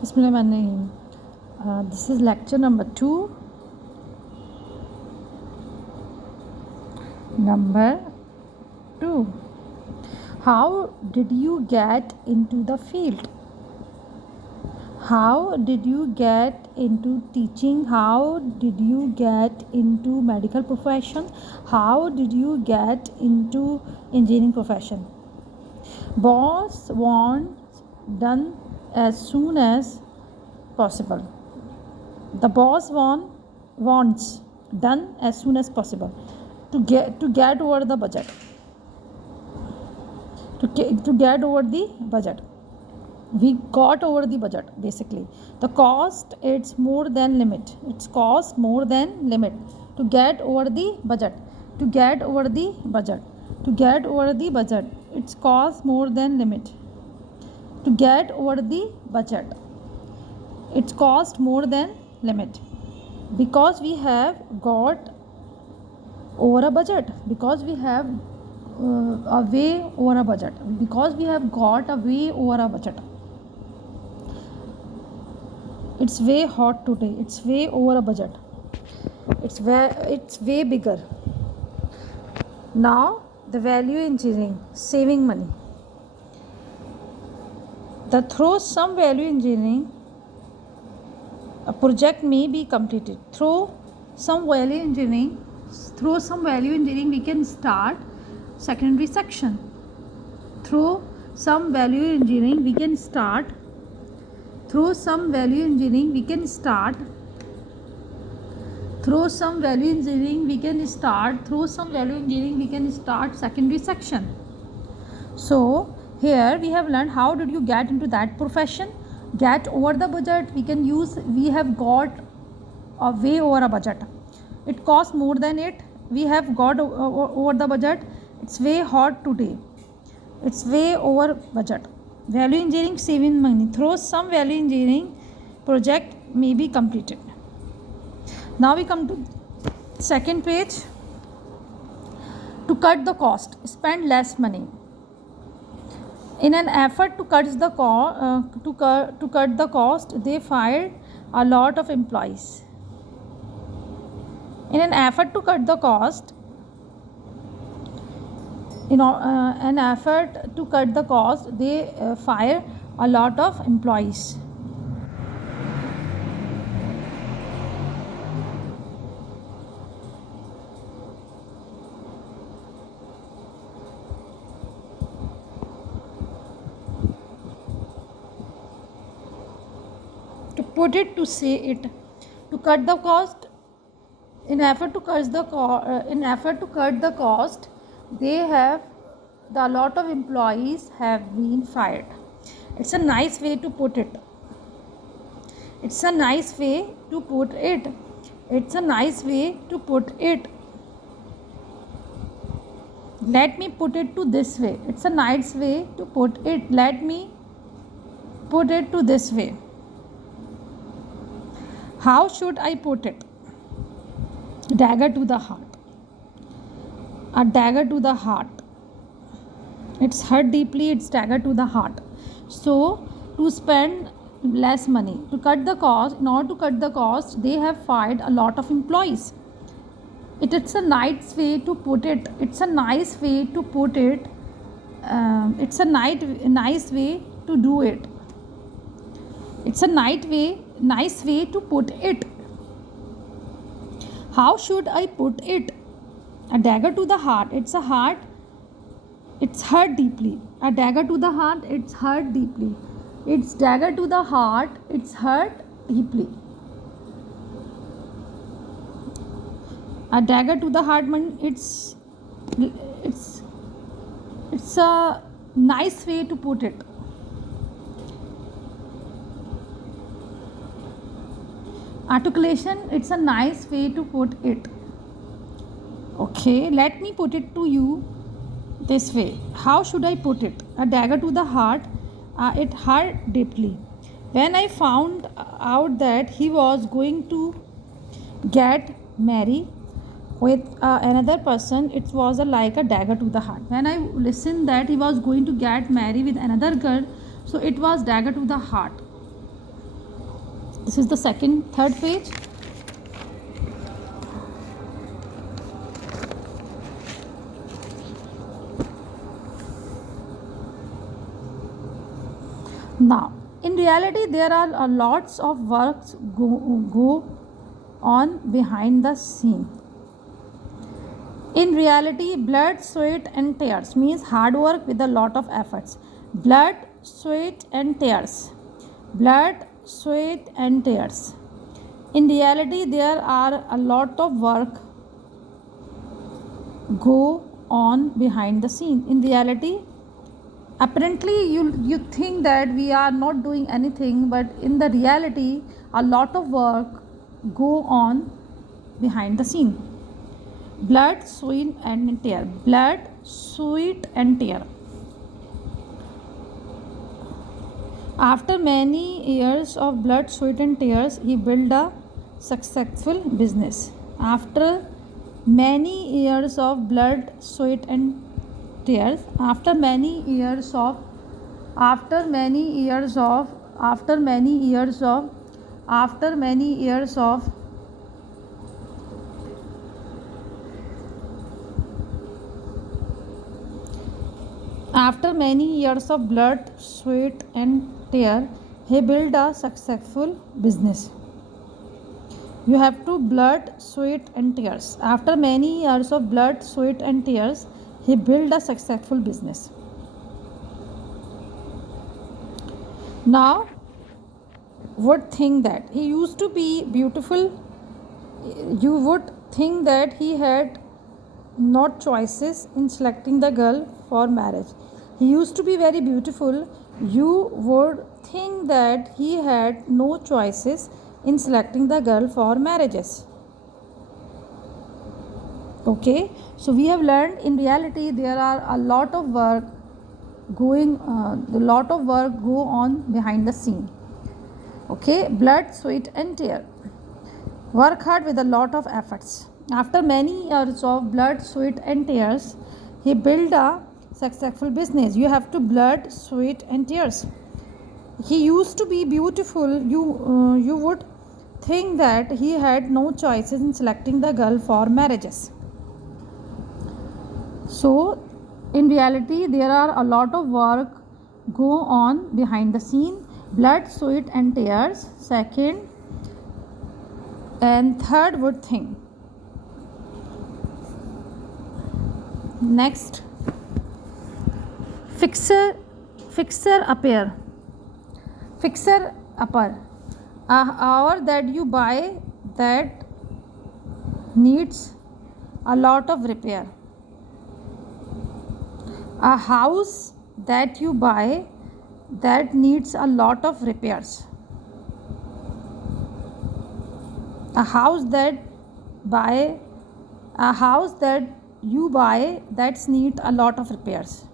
Bismillahirrahmanirrahim. This is lecture number 2. Number 2. How did you get into the field? How did you get into teaching? How did you get into medical profession? How did you get into engineering profession? Boss wants done as soon as possible. The boss wants done as soon as possible to get over the budget. To get over the budget. We got over the budget basically. The cost, it's more than limit. It's cost more than limit. To get over the budget. To get over the budget. To get over the budget. It's cost more than limit. To get over the budget. It's cost more than limit. Because we have got over a budget. Because we have a way over a budget. Because we have got a way over a budget. It's way hot today. It's way over a budget. It's way bigger. Now the value engineering, saving money. Through some value engineering, a project may be completed. Through some value engineering, we can start secondary section. Through some value engineering, we can start. Through some value engineering, we can start. Through some value engineering, we can start. Through some value engineering, we can start secondary section. So here we have learned how did you get into that profession. Get over the budget. We have got a way over a budget. It costs more than it. We have got over the budget. It's way hot today. It's way over budget. Value engineering, saving money. Through some value engineering, project may be completed. Now we come to second page. To cut the cost, spend less money. In an effort to cut the cost, they fired a lot of employees. In an effort to cut the cost, they fire a lot of employees. To put it, to say it, to cut the cost. In effort to cut the cost, a lot of employees have been fired. It's a nice way to put it. It's a nice way to put it. It's a nice way to put it. Let me put it to this way. It's a nice way to put it. Let me put it to this way. How should I put it? Dagger to the heart. A dagger to the heart. It's hurt deeply. It's dagger to the heart. So to spend less money, to cut the cost. In order to cut the cost, they have fired a lot of employees. It's a nice way to put it. It's a nice way to put it. It's a nice way to do it. It's a nice way to put it. How should I put it? A dagger to the heart. It's a heart. It's hurt deeply. A dagger to the heart. It's hurt deeply. It's dagger to the heart. It's hurt deeply. A dagger to the heart means it's a nice way to put it. Articulation, it's a nice way to put it. Okay, let me put it to you this way. How should I put it? A dagger to the heart. It hurt deeply. When I found out that he was going to get married with another person, it was like a dagger to the heart. When I listened that he was going to get married with another girl, so it was dagger to the heart. This is the third page. Now, in reality, there are lots of works go on behind the scene. In reality, blood, sweat, and tears means hard work with a lot of efforts. Blood, sweat, and tears. Blood, sweat, and tears. In reality, there are a lot of work go on behind the scene. In reality, apparently you think that we are not doing anything, but in the reality a lot of work go on behind the scene. Blood, sweat, and tear. Blood, sweat, and tear. After many years of blood, sweat, and tears, he built a successful business. After many years of blood, sweat, and tears, after many years of after many years of after many years of after many years of after many years of blood, sweat, and tear, he built a successful business. You have to blood, sweat, and tears. After many years of blood, sweat, and tears, he built a successful business. Now, would think that he used to be beautiful. You would think that he had not choices in selecting the girl for marriage. He used to be very beautiful. You would think that he had no choices in selecting the girl for marriages. Okay, so we have learned in reality there are a lot of work go on behind the scene. Okay, blood, sweat, and tear. Work hard with a lot of efforts. After many years of blood, sweat, and tears, he built a successful business. You have to blood, sweat, and tears. He used to be beautiful. You would think that he had no choices in selecting the girl for marriages. So, in reality, there are a lot of work go on behind the scene. Blood, sweat, and tears. Second and third would think. Next, fixer upper. Fixer upper. A hour that you buy that needs a lot of repair. A house that you buy that needs a lot of repairs. A house that you buy that needs a lot of repairs.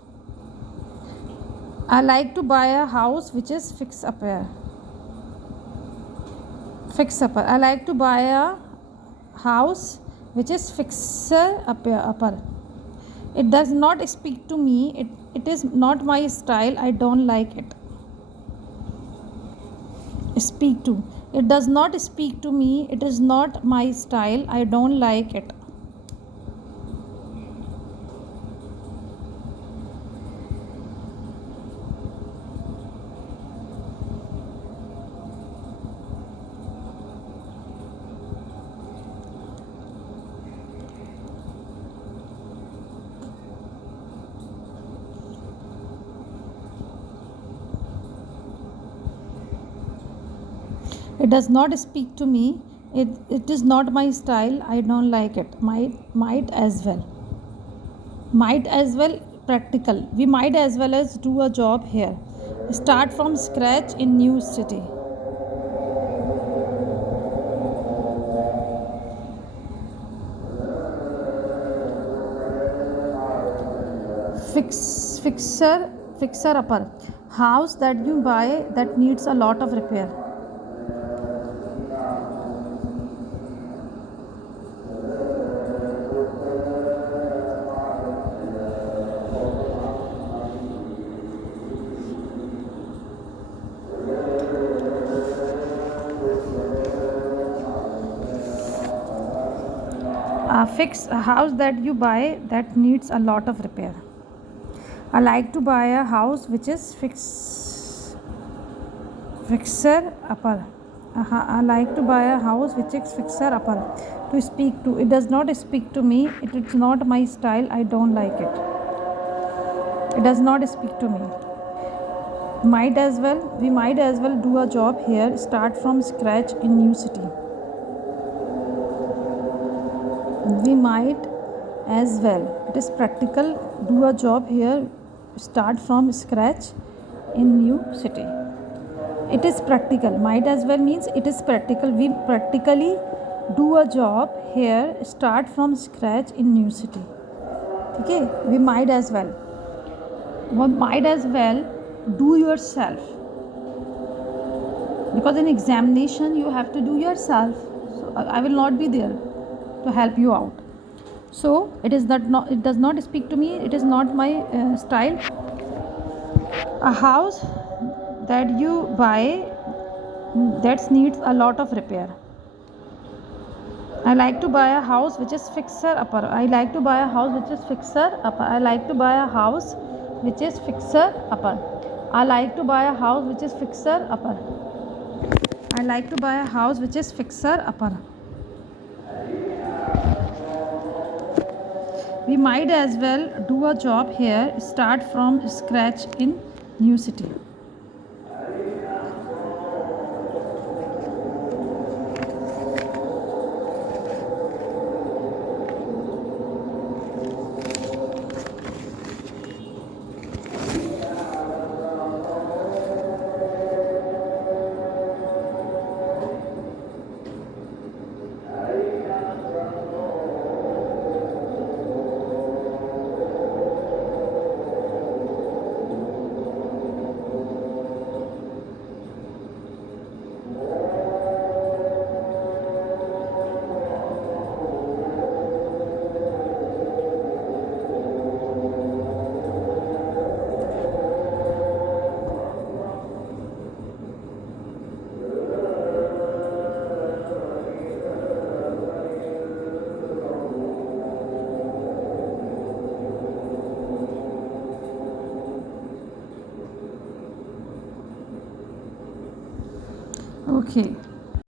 I like to buy a house which is fix upper. I like to buy a house which is fixer upper. It does not speak to me. It is not my style. I don't like it. Speak to. It does not speak to me. It is not my style. I don't like it. It does not speak to me. It is not my style. I don't like it. Might as well. Might as well practical. We might as well as do a job here. Start from scratch in new city. Fixer upper. House that you buy that needs a lot of repair. fix a house that you buy that needs a lot of repair. I like to buy a house which is fixer upper. I like to buy a house which is fixer upper. To speak to, it does not speak to me. It's not my style. I don't like it. It does not speak to me. Might as well. We might as well do a job here. Start from scratch in new city. We might as well. It is practical. Do a job here. Start from scratch in new city. It is practical. Might as well means it is practical. We practically do a job here. Start from scratch in new city. Okay. We might as well. One might as well do yourself, because in examination you have to do yourself. So I will not be there to help you out. So it does not speak to me. It is not my style. A house that you buy that needs a lot of repair. I like to buy a house which is fixer upper. I like to buy a house which is fixer upper. I like to buy a house which is fixer upper. I like to buy a house which is fixer upper. I like to buy a house which is fixer upper. We might as well do a job here. Start from scratch in new city. Okay.